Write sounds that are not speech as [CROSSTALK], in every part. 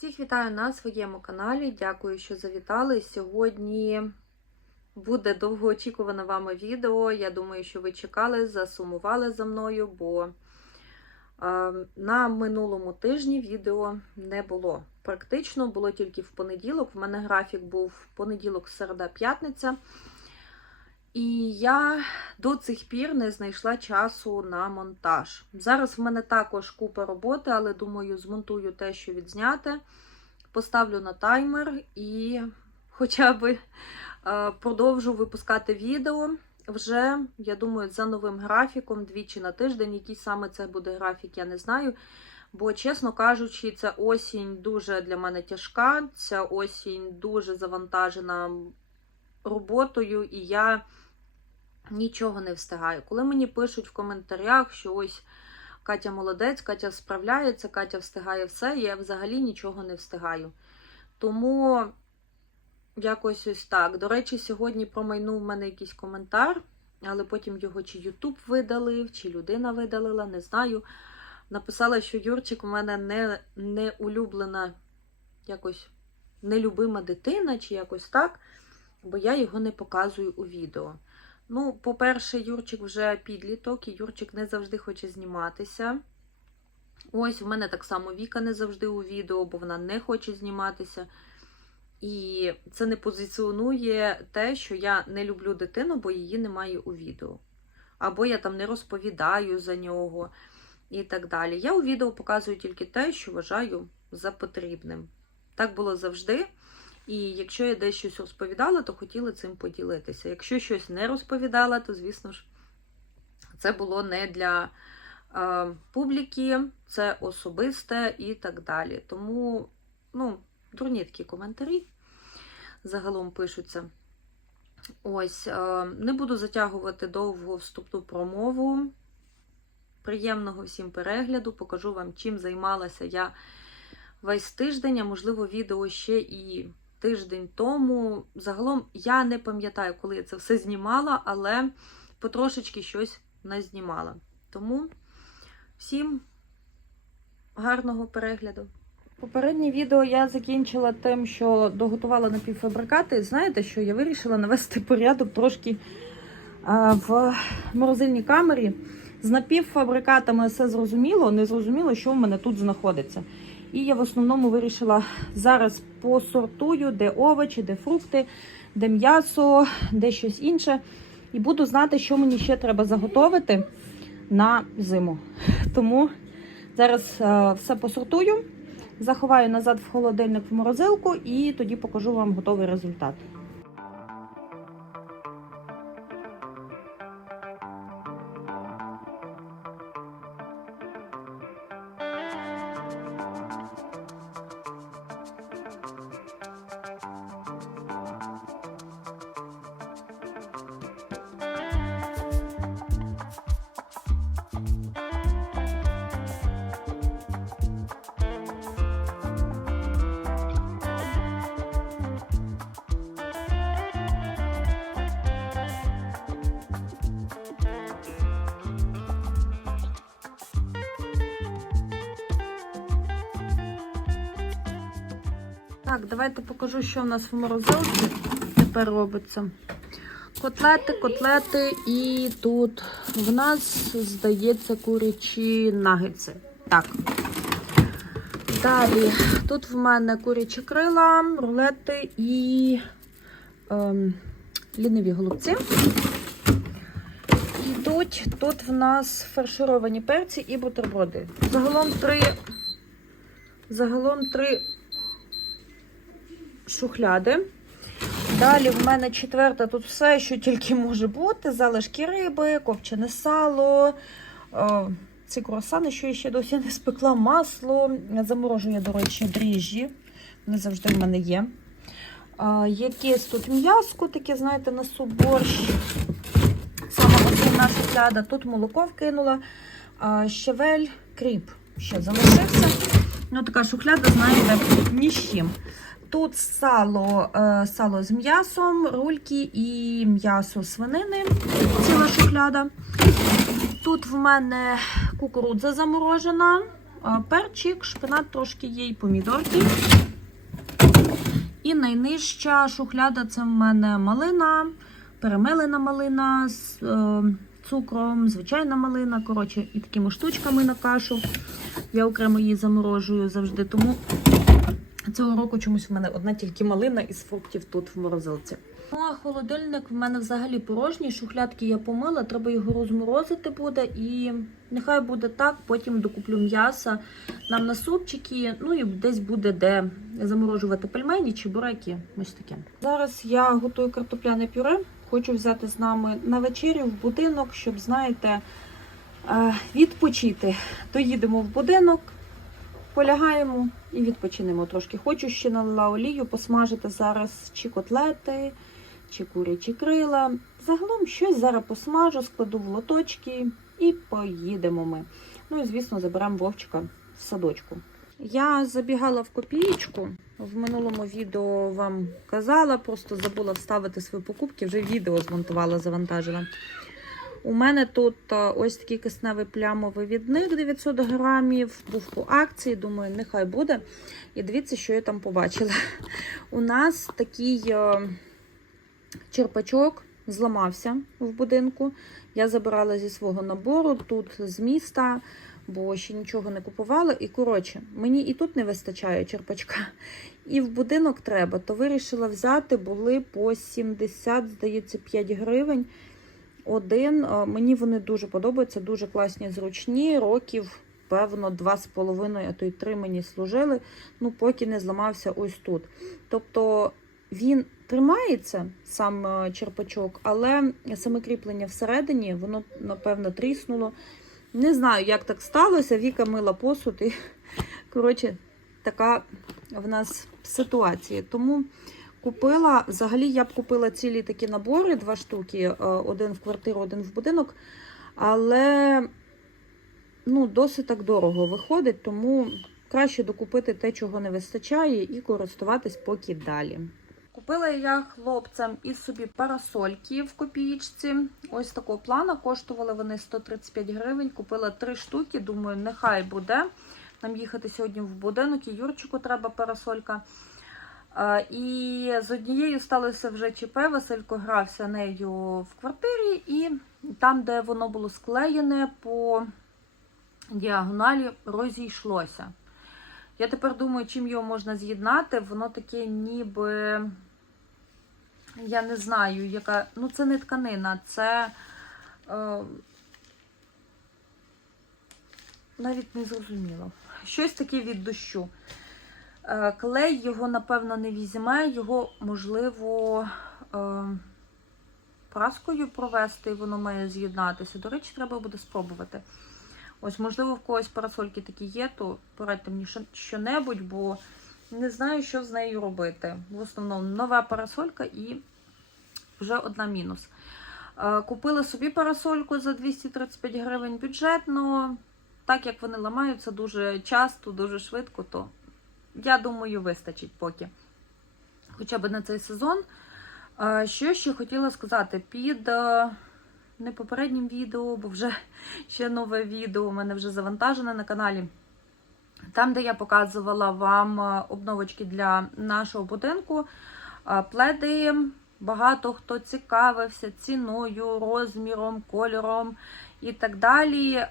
Всіх вітаю на своєму каналі. Дякую, що завітали. Сьогодні буде довгоочікуване вами відео. Я думаю, що ви чекали, засумували за мною, бо е, на минулому тижні відео не було. Практично було тільки в понеділок. В мене графік був понеділок, середа, п'ятниця. І я до цих пір не знайшла часу на монтаж. Зараз в мене також купа роботи, але думаю, змонтую те, що відзняте, поставлю на таймер і хоча б е, продовжу випускати відео. Вже, я думаю, за новим графіком двічі на тиждень. Який саме це буде графік, я не знаю. Бо, чесно кажучи, ця осінь дуже для мене тяжка. Ця осінь дуже завантажена роботою, і я нічого не встигаю. Коли мені пишуть в коментарях, що ось Катя молодець, Катя справляється, Катя встигає все, я взагалі нічого не встигаю. Тому якось ось так. До речі, сьогодні промайнув в мене якийсь коментар, але потім його чи Ютуб видалив, чи людина видалила, не знаю. Написала, що Юрчик у мене не, не улюблена, якось нелюбима дитина, чи якось так, бо я його не показую у відео. Ну, по-перше, Юрчик вже підліток, і Юрчик не завжди хоче зніматися. Ось, в мене так само Віка не завжди у відео, бо вона не хоче зніматися. І це не позиціонує те, що я не люблю дитину, бо її немає у відео. Або я там не розповідаю за нього і так далі. Я у відео показую тільки те, що вважаю за потрібним. Так було завжди. І якщо я десь щось розповідала, то хотіла цим поділитися. Якщо щось не розповідала, то, звісно ж, це було не для е, публіки, це особисте і так далі. Тому, ну, дурні такі коментарі загалом пишуться. Ось, е, не буду затягувати довго вступну промову. Приємного всім перегляду, покажу вам, чим займалася я весь тиждень, а можливо, відео ще і тиждень тому. Загалом я не пам'ятаю, коли я це все знімала, але потрошечки щось назнімала. Тому всім гарного перегляду. Попереднє відео я закінчила тим, що доготувала напівфабрикати. Знаєте, що я вирішила навести порядок трошки в морозильній камері. З напівфабрикатами все зрозуміло, не зрозуміло, що в мене тут знаходиться. І я в основному вирішила зараз посортую, де овочі, де фрукти, де м'ясо, де щось інше. І буду знати, що мені ще треба заготовити на зиму. Тому зараз е, все посортую, заховаю назад в холодильник в морозилку і тоді покажу вам готовий результат. Так, давайте покажу, що в нас в морозилці тепер робиться. Котлети, котлети, і тут в нас, здається, курячі нагетси. Так. Далі, тут в мене курячі крила, рулети і ем, ліниві голубці. Йдуть тут в нас фаршировані перці і бутерброди. Загалом три. Загалом три шухляди. Далі в мене четверта, тут все, що тільки може бути: залишки риби, копчене сало, е, ці круасани, що я ще досі не спекла, масло. Заморожую, до речі, дріжджі. Вони завжди в мене є. Е, Якесь тут м'язко, таке, знаєте, на суп борщ. Сама основна шухляда. Тут молоко вкинула. Е, Щавель, кріп ще залишився. Ну, така шухляда, знаєте, ні з чим. Тут сало, е, сало з м'ясом, рульки і м'ясо свинини. Ціла шухляда. Тут в мене кукурудза заморожена. перчик, шпинат трошки є і помідорки. І найнижча шухляда це в мене малина, перемелена малина з е, цукром, звичайна малина. Коротше, і такими штучками на кашу. Я окремо її заморожую завжди. Тому цього року чомусь в мене одна тільки малина із фруктів тут в морозилці. Ну, а холодильник в мене взагалі порожній. Шухлядки я помила, треба його розморозити буде. І нехай буде так. Потім докуплю м'яса нам на супчики. Ну і десь буде де заморожувати пельмені чи бураки. Ось таке. Зараз я готую картопляне пюре. Хочу взяти з нами на вечерю в будинок, щоб, знаєте, е, відпочити. Доїдемо в будинок, полягаємо і відпочинемо трошки. Хочу ще налила олію, посмажити зараз чи котлети, чи курячі крила. Загалом щось зараз посмажу, складу в лоточки і поїдемо ми. Ну і, звісно, заберемо Вовчика в садочку. Я забігала в копієчку. В минулому відео вам казала, просто забула вставити свої покупки, вже відео змонтувала, завантажила. У мене тут е, ось такий кисневий плямовий відник 900 грамів. Був по акції, думаю, нехай буде. І дивіться, що я там побачила. У нас такий е, черпачок зламався в будинку. Я забирала зі свого набору тут з міста, бо ще нічого не купувала. І коротше, мені і тут не вистачає черпачка, і в будинок треба. То вирішила взяти, були по 70, здається, 5 гривень. Один. Е, Мені вони дуже подобаються, дуже класні, зручні. Років, певно, два з половиною, а то й три мені служили. Ну, поки не зламався ось тут. Тобто він тримається, сам е, черпачок, але саме кріплення всередині, воно, напевно, тріснуло. Не знаю, як так сталося. Віка мила посуд і, [LAUGHS] коротше, така в нас ситуація. Тому купила, взагалі я б купила цілі такі набори, два штуки, е, один в квартиру, один в будинок. Але ну, досить так дорого виходить, тому краще докупити те, чого не вистачає, і користуватись поки далі. Купила я хлопцям і собі парасольки в копієчці. Ось такого плану. Коштували вони 135 гривень. Купила три штуки. Думаю, нехай буде. Нам їхати сьогодні в будинок, і Юрчику треба парасолька. Е, І з однією сталося вже ЧП. Василько грався нею в квартирі, і там, де воно було склеєне по діагоналі, розійшлося. Я тепер думаю, чим його можна з'єднати. Воно таке ніби. Я не знаю, яка. Ну, це не тканина, це. Е... Навіть не зрозуміло. Щось таке від дощу. Е, Клей його, напевно, не візьме, його можливо е... праскою провести, і воно має з'єднатися. До речі, треба буде спробувати. Ось, можливо, в когось парасольки такі є, то порадьте мені що-небудь, бо не знаю, що з нею робити. В основному нова парасолька і вже одна мінус. Е, Купила собі парасольку за 235 гривень бюджетно. Так як вони ламаються дуже часто, дуже швидко, то я думаю, вистачить поки. Хоча б на цей сезон. Що ще хотіла сказати? Під е, не попереднім відео, бо вже [LAUGHS] ще нове відео у мене вже завантажене на каналі. Там, де я показувала вам е, обновочки для нашого будинку, е, пледи. Багато хто цікавився ціною, розміром, кольором і так далі.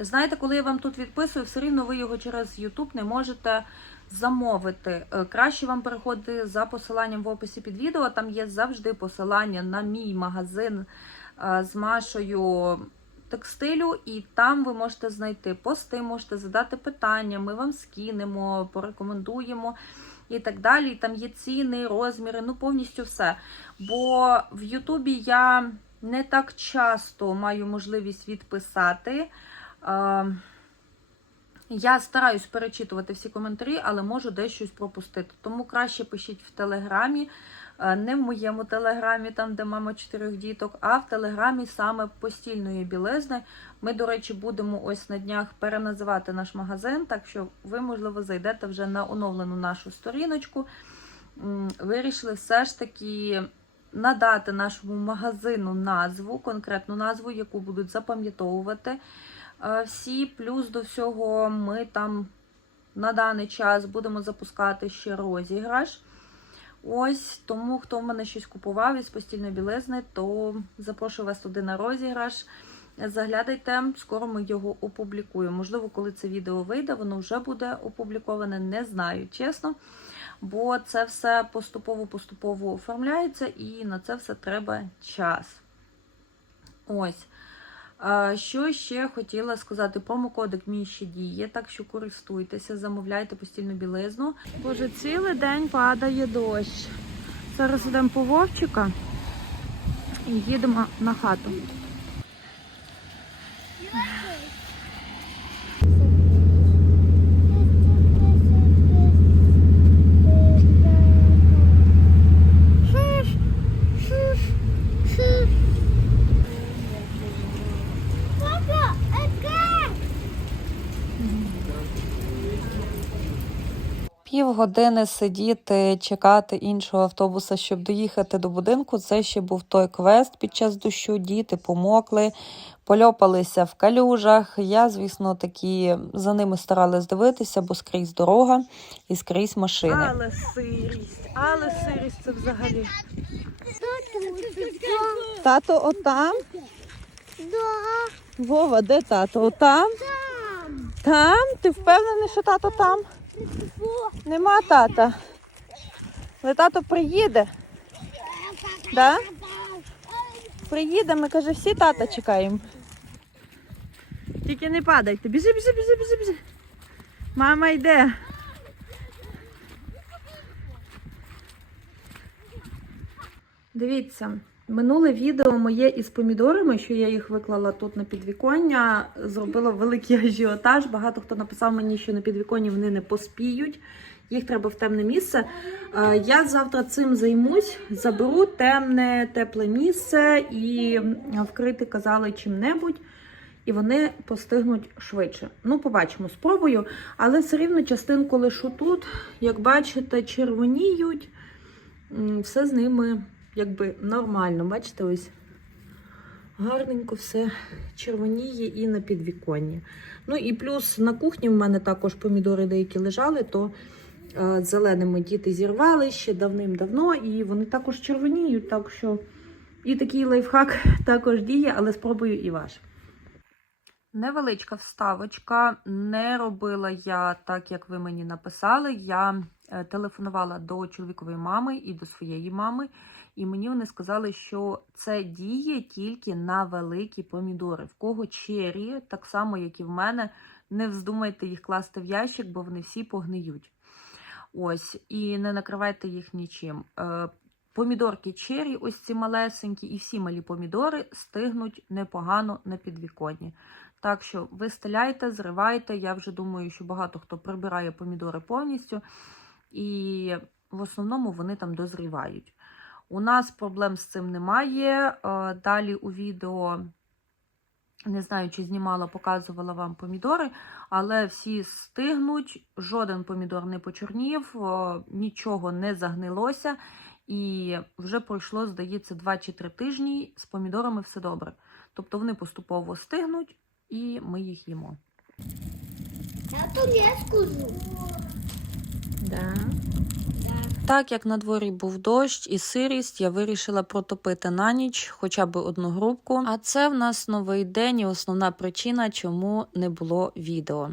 Знаєте, коли я вам тут відписую, все рівно ви його через YouTube не можете замовити. Е, Краще вам переходити за посиланням в описі під відео. Там є завжди посилання на мій магазин е, з Машою текстилю, і там ви можете знайти пости, можете задати питання, ми вам скинемо, порекомендуємо і так далі. Там є ціни, розміри, ну повністю все. Бо в Ютубі я не так часто маю можливість відписати. Я стараюсь перечитувати всі коментарі, але можу десь щось пропустити. Тому краще пишіть в телеграмі, е, не в моєму телеграмі, там де мама чотирьох діток, а в телеграмі саме постільної білизни. Ми, до речі, будемо ось на днях переназивати наш магазин, так що ви, можливо, зайдете вже на оновлену нашу сторіночку. Вирішили все ж таки надати нашому магазину назву, конкретну назву, яку будуть запам'ятовувати. Е, Всі, плюс до всього, ми там на даний час будемо запускати ще розіграш. Ось тому, хто в мене щось купував із постільної білизни, то запрошую вас туди на розіграш. Заглядайте, скоро ми його опублікуємо. Можливо, коли це відео вийде, воно вже буде опубліковане, не знаю, чесно. Бо це все поступово-поступово оформляється, і на це все треба час. Ось. Що ще хотіла сказати? Промокодик мій ще діє, так що користуйтеся, замовляйте постільну білизну. Боже, цілий день падає дощ. Зараз йдемо по Вовчика і їдемо на хату. Папа, Едгар! Півгодини сидіти, чекати іншого автобуса, щоб доїхати до будинку. Це ще був той квест під час дощу. Діти помокли, польопалися в калюжах. Я, звісно, такі за ними старалась дивитися, бо скрізь дорога і скрізь машини. Але сирість, але сирість це взагалі. Тато отам. Да, Вова, де тато? Отам? там. Там? Ти впевнений, що тато там? Нема тата. Але тато приїде. Да? Приїде, ми каже, всі тата чекаємо. Тільки не падайте. Біжи, біжи, біжи, біжи, біжи. Мама йде. Дивіться, минуле відео моє із помідорами, що я їх виклала тут на підвіконня, зробило великий ажіотаж. Багато хто написав мені, що на підвіконні вони не поспіють. Їх треба в темне місце. Е, Я завтра цим займусь, заберу темне, тепле місце і вкрити казали чим-небудь. І вони постигнуть швидше. Ну, побачимо, спробую. Але все рівно частинку лишу тут. Як бачите, червоніють. Все з ними якби нормально. Бачите, ось гарненько все червоніє і на підвіконні. Ну і плюс на кухні в мене також помідори деякі лежали, то е, зеленими діти зірвали ще давним-давно, і вони також червоніють. Так що і такий лайфхак [LAUGHS] також діє, але спробую і ваш. Невеличка вставочка. Не робила я так, як ви мені написали. Я телефонувала до чоловікової мами і до своєї мами, і мені вони сказали, що це діє тільки на великі помідори. В кого чері, так само, як і в мене, не вздумайте їх класти в ящик, бо вони всі погниють. Ось, і не накривайте їх нічим. Е, Помідорки чері, ось ці малесенькі, і всі малі помідори стигнуть непогано на підвіконні. Так що вистеляйте, зривайте. Я вже думаю, що багато хто прибирає помідори повністю, і в основному вони там дозрівають. У нас проблем з цим немає. Е, Далі у відео, не знаю, чи знімала, показувала вам помідори, але всі стигнуть, жоден помідор не почорнів, е, нічого не загнилося. І вже пройшло, здається, 2 чи 3 тижні. З помідорами все добре. Тобто вони поступово стигнуть, і ми їх їмо. Я то не скажу. Да. Так як на дворі був дощ і сирість, я вирішила протопити на ніч хоча б одну грубку. А це в нас новий день і основна причина, чому не було відео.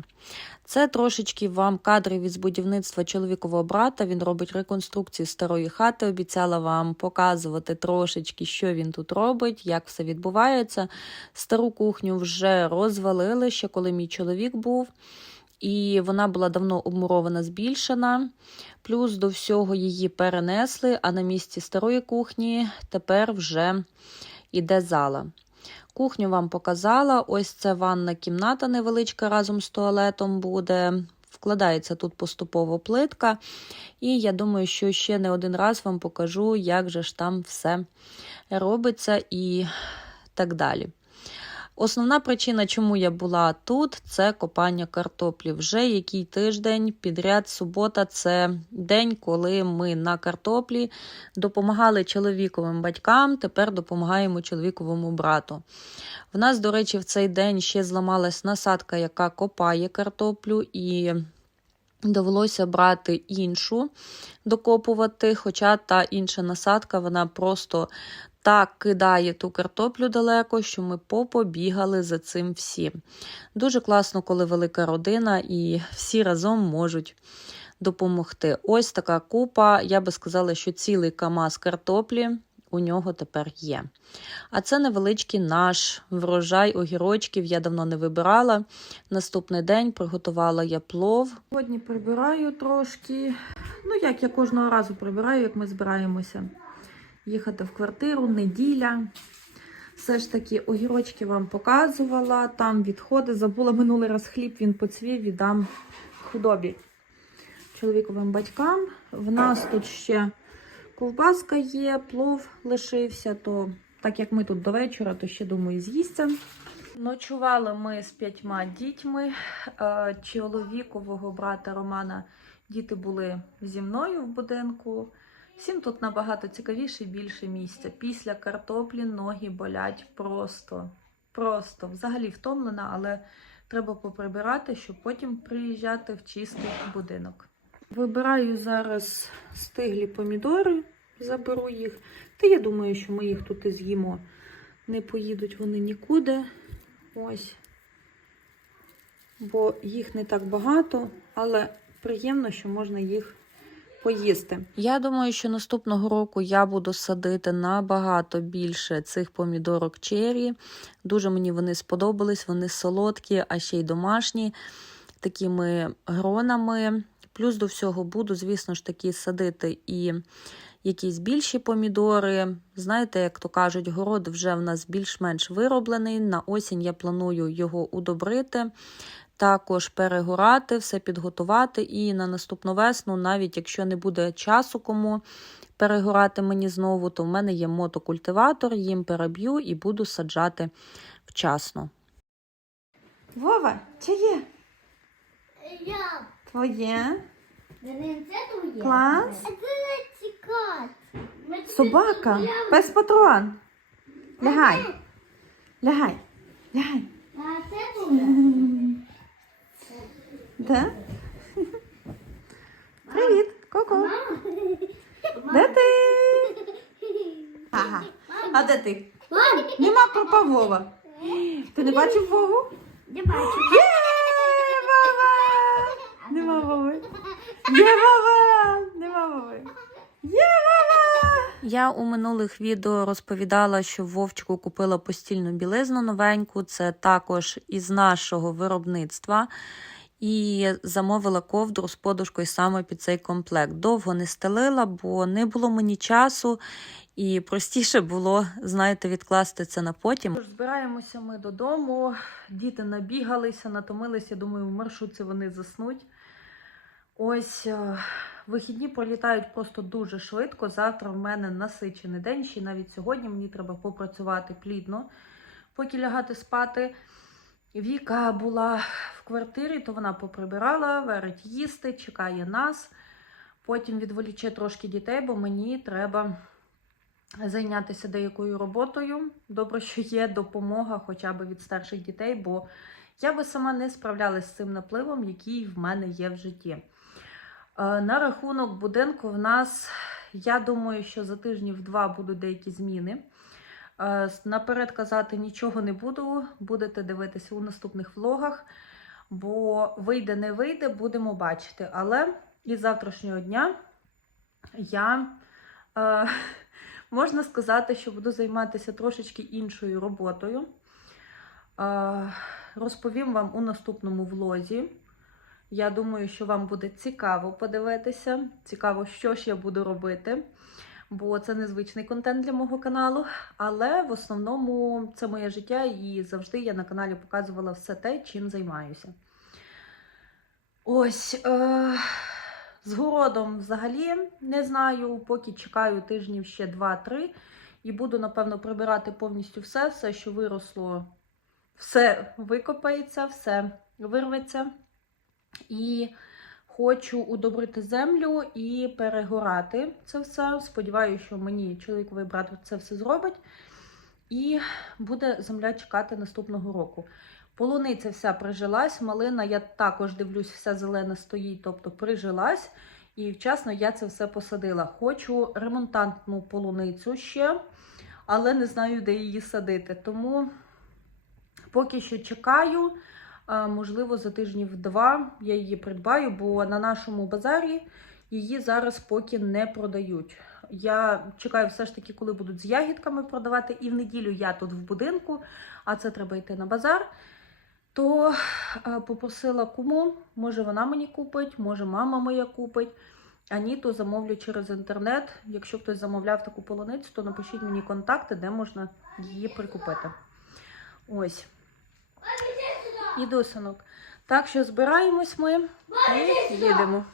Це трошечки вам кадри від будівництва чоловікового брата. Він робить реконструкцію старої хати. Обіцяла вам показувати трошечки, що він тут робить, як все відбувається. Стару кухню вже розвалили ще коли мій чоловік був. І вона була давно обмурована, збільшена. Плюс до всього її перенесли, а на місці старої кухні тепер вже іде зала. Кухню вам показала. Ось це ванна кімната невеличка разом з туалетом буде. Вкладається тут поступово плитка. І я думаю, що ще не один раз вам покажу, як же ж там все робиться і так далі. Основна причина, чому я була тут, це копання картоплі. Вже який тиждень підряд субота це день, коли ми на картоплі допомагали чоловіковим батькам, тепер допомагаємо чоловіковому брату. В нас, до речі, в цей день ще зламалась насадка, яка копає картоплю, і довелося брати іншу, докопувати. Хоча та інша насадка, вона просто так кидає ту картоплю далеко, що ми попобігали за цим всім. Дуже класно, коли велика родина і всі разом можуть допомогти. Ось така купа. Я би сказала, що цілий камаз картоплі у нього тепер є. А це невеличкий наш врожай огірочків. Я давно не вибирала. Наступний день приготувала я плов. Сьогодні прибираю трошки. Ну, як я кожного разу прибираю, як ми збираємося їхати в квартиру, неділя. Все ж таки, огірочки вам показувала, там відходи. Забула минулий раз хліб, він поцвів, віддам худобі чоловіковим батькам. В нас тут ще ковбаска є, плов лишився, то так як ми тут до вечора, то ще думаю, з'їсться. Ночували ми з п'ятьма дітьми. Е, Чоловікового брата Романа діти були зі мною в будинку. Всім тут набагато цікавіше і більше місця. Після картоплі ноги болять просто. Просто взагалі втомлена, але треба поприбирати, щоб потім приїжджати в чистий будинок. Вибираю зараз стиглі помідори, заберу їх. Та я думаю, що ми їх тут і з'їмо. Не поїдуть вони нікуди. Ось. Бо їх не так багато, але приємно, що можна їх поїсти. Я думаю, що наступного року я буду садити набагато більше цих помідорок чері. Дуже мені вони сподобались, вони солодкі, а ще й домашні, такими гронами. Плюс до всього буду, звісно ж таки, садити і якісь більші помідори. Знаєте, як то кажуть, город вже в нас більш-менш вироблений. На осінь я планую його удобрити, також перегорати, все підготувати. І на наступну весну, навіть якщо не буде часу кому перегорати мені знову, то в мене є мотокультиватор, їм переб'ю і буду саджати вчасно. Вова, чиє? Я. Твоє? Це твоє? Клас. Собака, пес патрон. Лягай. Лягай. Лягай. А це твоє? Де? Привіт, ко-ко. Де ти? Ага. А де ти? Нема пропав Вова. Ти не бачив Вову? я бачу. Є, Вова! Нема Вови. Є Вова! Нема Вови. Є Вова! Я у минулих відео розповідала, що Вовчику купила постільну білизну новеньку. Це також із нашого виробництва. І замовила ковдру з подушкою саме під цей комплект. Довго не стелила, бо не було мені часу, і простіше було, знаєте, відкласти це на потім. Тож збираємося ми додому. Діти набігалися, натомилися. Думаю, в маршрутці вони заснуть. Ось е, вихідні пролітають просто дуже швидко. Завтра в мене насичений день. Ще навіть сьогодні мені треба попрацювати плідно, поки лягати спати. Віка була в квартирі, то вона поприбирала, варить їсти, чекає нас. Потім відволіче трошки дітей, бо мені треба зайнятися деякою роботою. Добре, що є допомога хоча б від старших дітей, бо я би сама не справлялася з цим напливом, який в мене є в житті. Е, На рахунок будинку в нас, я думаю, що за тижнів два будуть деякі зміни. Е, Наперед казати нічого не буду, будете дивитися у наступних влогах, бо вийде, не вийде, будемо бачити. Але із завтрашнього дня я е, [LAUGHS] можна сказати, що буду займатися трошечки іншою роботою. Е, розповім вам у наступному влозі. Я думаю, що вам буде цікаво подивитися. Цікаво, що ж я буду робити, бо це незвичний контент для мого каналу. Але в основному це моє життя, і завжди я на каналі показувала все те, чим займаюся. Ось. Е- з городом взагалі не знаю, поки чекаю тижнів ще 2-3. І буду, напевно, прибирати повністю все, все, що виросло все викопається, все вирветься. І хочу удобрити землю і перегорати це все. Сподіваюся, що мені чоловіковий брат це все зробить. І буде земля чекати наступного року. Полуниця вся прижилась, малина, я також дивлюсь, вся зелена стоїть, тобто прижилась. І вчасно я це все посадила. Хочу ремонтантну полуницю ще, але не знаю, де її садити. Тому поки що чекаю. Можливо, за тижнів два я її придбаю, бо на нашому базарі її зараз поки не продають. Я чекаю все ж таки, коли будуть з ягідками продавати, і в неділю я тут в будинку, а це треба йти на базар. То попросила куму, може вона мені купить, може мама моя купить. А ні, то замовлю через інтернет. Якщо хтось замовляв таку полуницю, то напишіть мені контакти, де можна її прикупити. Ось. Іду, синок. Так що збираємось ми і їдемо.